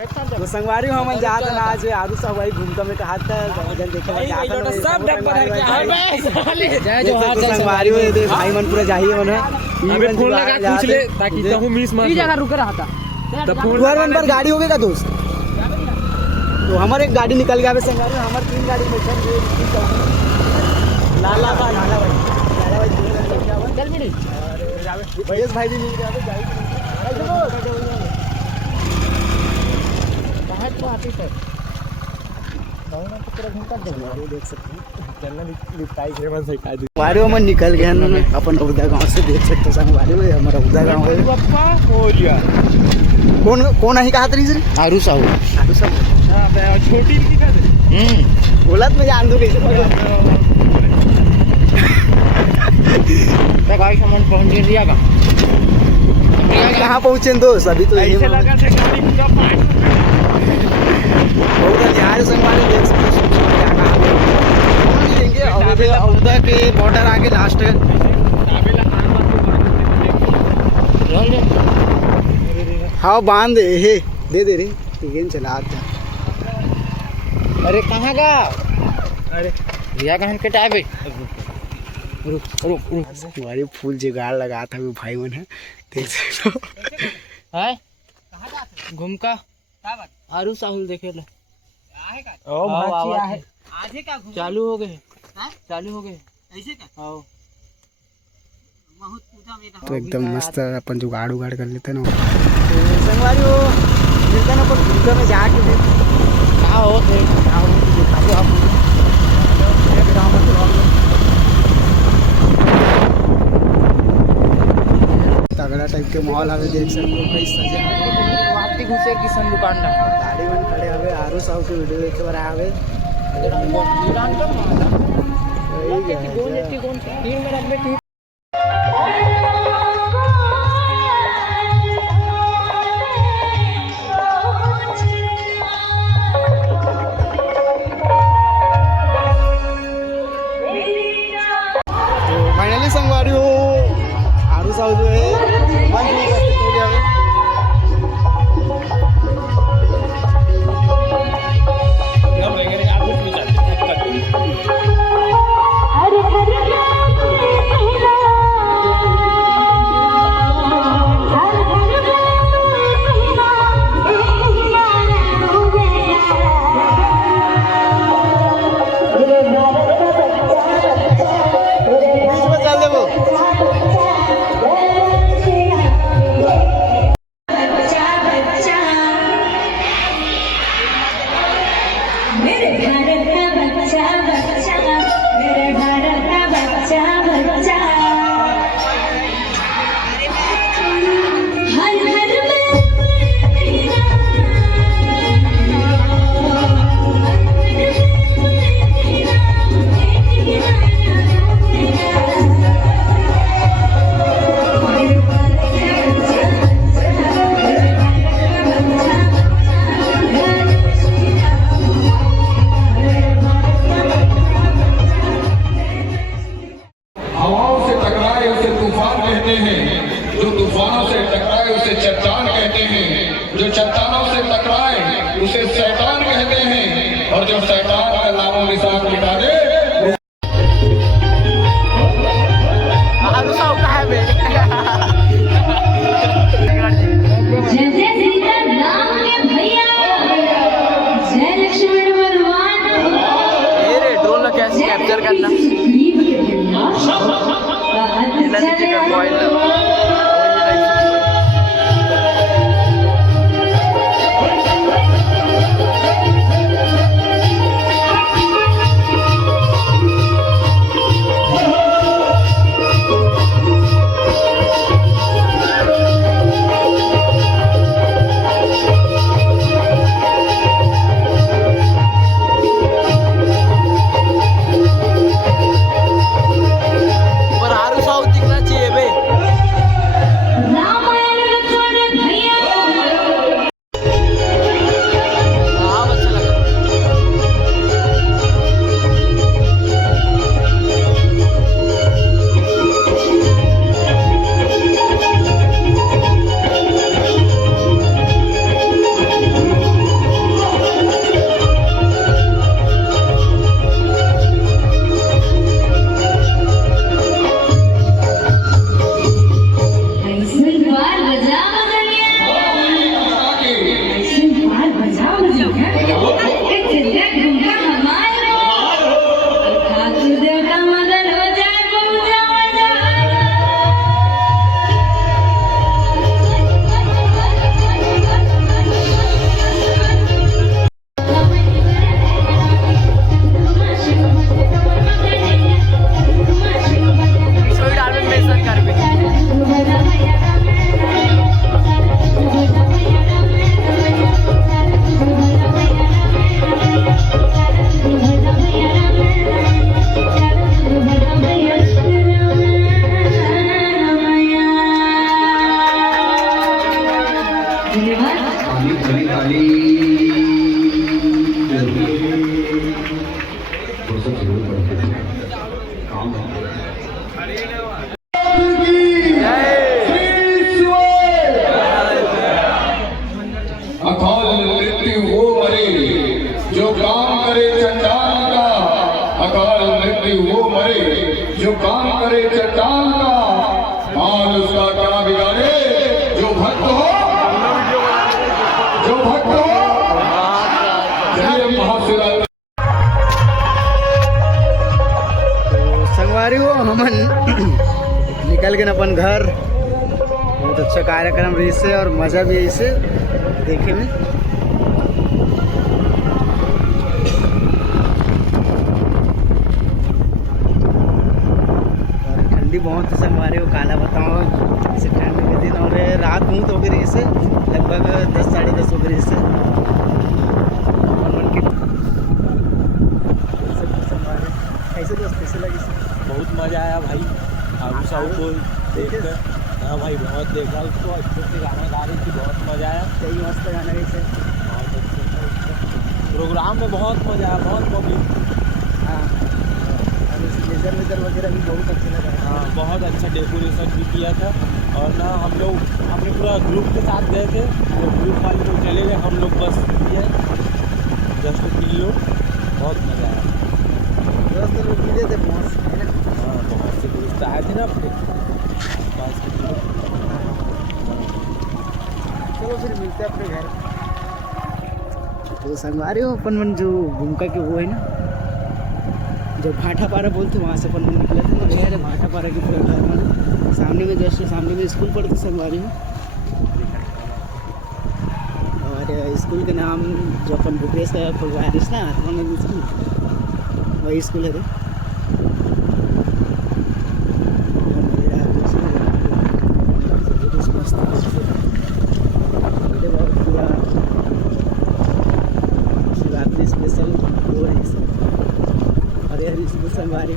तो संगवारी हम जात ना आज आरू सब भाई घूमता में कहा था जन देखे सब संगवारी दे भाई मन पूरा चाहिए मन अबे फोन लगा पूछ ले ताकि कहूं मिस मत जगह रुक रहा था तो फोन पर गाड़ी हो गई का दोस्त तो हमारे एक गाड़ी निकल गया संगवारी हमारे 3 गाड़ी में लाला भाई चल बड़ी भैया भाई भी मिल गया आती सर देख सकते हैं मन निकल गया अपन उदा गांव से देख सकते संगवारी में हमारा उदा गांव है कौन कौन है कहा तरी सर आरू साहू छोटी बोलत में जान दो कैसे भाई सामान पहुंच गया कहाँ पहुंचे दोस्त अभी तो ऐसे लगा था गाड़ी पूरा संगवारी देख सकते उदा के बॉर्डर आगे लास्ट है हाँ बांध हे दे रे ट्रेन चला अरे कहाँ का अरे भैया कहाँ के टाइम रुक हमारे फूल जुगाड़ लगा था वो भाई मन है देख सकते हो घूम का आरू साहुल देखे ले चालू हो गए ऐसे का तो एकदम मस्त अपन जुगाड़ उगाड़ कर लेते ना संगवारी हो मिलता ना पर घूमता में जाके क्या हो तगड़ा टाइप के माहौल हमें देख सकते हो कई सजे वापी घुसे किसन दुकान ना गाड़ी में खड़े हवे आरू साहब के वीडियो देखे बार आवे दुकान कर कौन तीन में रख ठीक फाइनली संगवारी हो आरू साहब जो है मन हो गया चट्टानों से टकराए उसे शैतान कहते हैं और जो शैतान का नामो निशान मिटा दे ड्रोन कैसे कैप्चर करना काली काली काली थोड़ा सा जरूर पड़ता है काम अकाल मृत्यु वो मरे जो काम करे चंडाल का अकाल मृत्यु वो मरे जो काम करे चंडाल का माल उसका क्या बिगाड़े जो भक्त हो चलिए महाशिवरात्रि तो संगवारी हो हमन निकल गए अपन घर। बहुत अच्छा कार्यक्रम रही से और मज़ा भी ऐसे देखे में। और ठंडी बहुत संगवारी हो काला बताओ इसे ठंड के दिन और रात बहुत हो गई से लगभग 10 साढ़े 10 हो गई से कैसे दोस्त कैसे लगी बहुत मज़ा आया भाई। आगू साहू को देख कर हाँ भाई बहुत देखा उसको अच्छे से गाना गा रही थी, बहुत मज़ा आया। सही मस्त गाना कैसे बहुत अच्छे प्रोग्राम में बहुत मज़ा आया, बहुत पब्लिक। हाँ और लेजर वेजर वगैरह भी बहुत अच्छा लगा। हाँ बहुत अच्छा डेकोरेशन भी किया था। और ना हम लोग पूरा ग्रुप के साथ गए थे, तो ग्रुप वाले लोग चले गए, हम लोग बस किए जस्ट पिलियो। बहुत मज़ा आया। दोस्त लोग मिले थे बहुत से है ना। हाँ बहुत से दोस्त आए थे ना अपने पास के लोग। चलो फिर मिलते हैं अपने घर। तो संगवारी हो अपन मन जो भूमका के वो है ना जो भाटापारा बोलते वहाँ से अपन मन निकले थे ना गए थे भाटापारा की तरफ घर में। सामने में जस्ट सामने में स्कूल पढ़ते संगवारी में। और स्कूल के नाम जो अपन भूपेश का फुलवारिश ना आत्मा स्कूल वही स्कूल है। शिवरात्रि स्पेशल वो है और यार इसमें संगवारी